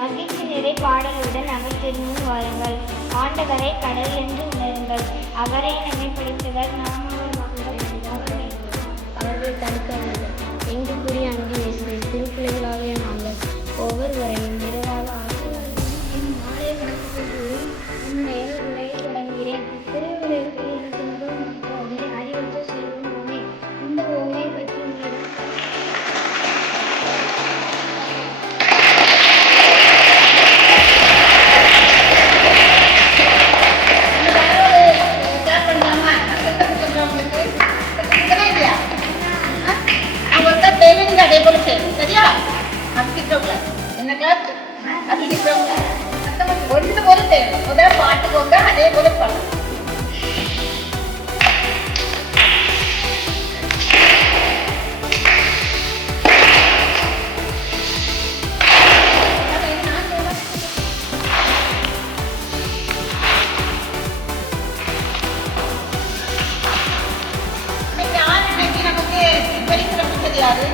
மகிழ்ச்சி நிறை பாடலுடன் அவர் திரும்பும் வாருங்கள். ஆண்டவரை கடல் என்று உணருங்கள். அவரை நினைப்படுத்துவர். நாம் அவர்கள் தடுக்கவில்லை. எங்கு கூறி அன்பு இயேசுவை திருப்பிள்ளைகளாக நாங்கள் ஒவ்வொருவரையும் நிறைவாக ஆசிர்வதியும் மாலை வணக்கத்துடன் உன்னை உரைய தொடங்குகிறேன். திருவிழாவில் அறிவுற்ற செல்வம் ஓமை. இந்த ஓமை பற்றி அதே போல செய்யணும். சரியா? என்ன கிளாஸ்? ஒன்று போல செய்யணும். முதல்ல பாட்டுக்கோங்க, அதே போல பண்ணணும். நமக்கு பரிசுறது யாரு?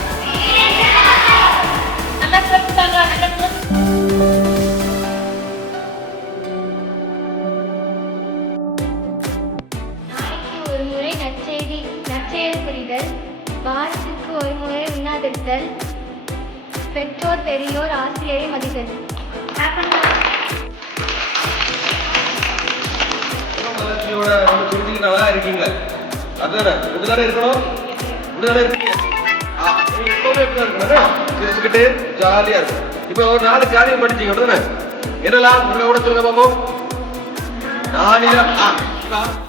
ஒரு முறை நற்செய்தி புரிதல், வாரத்திற்கு ஒரு முறை உண்ணாதிருத்தல், பெற்றோர் பெரியோர் ஆசிரியரை மதித்தல். இருக்கீங்க அதுதானே இப்படிதானே இருக்கணும். இப்படிதானே இருக்கீங்க. சிரிச்சுக்கிட்டு ஜாலியா இருக்கும். இப்ப ஒரு 4 காரியம் படிச்சீங்க. என்னெல்லாம் உங்களை கூட சொல்லுங்க பாப்போம். 4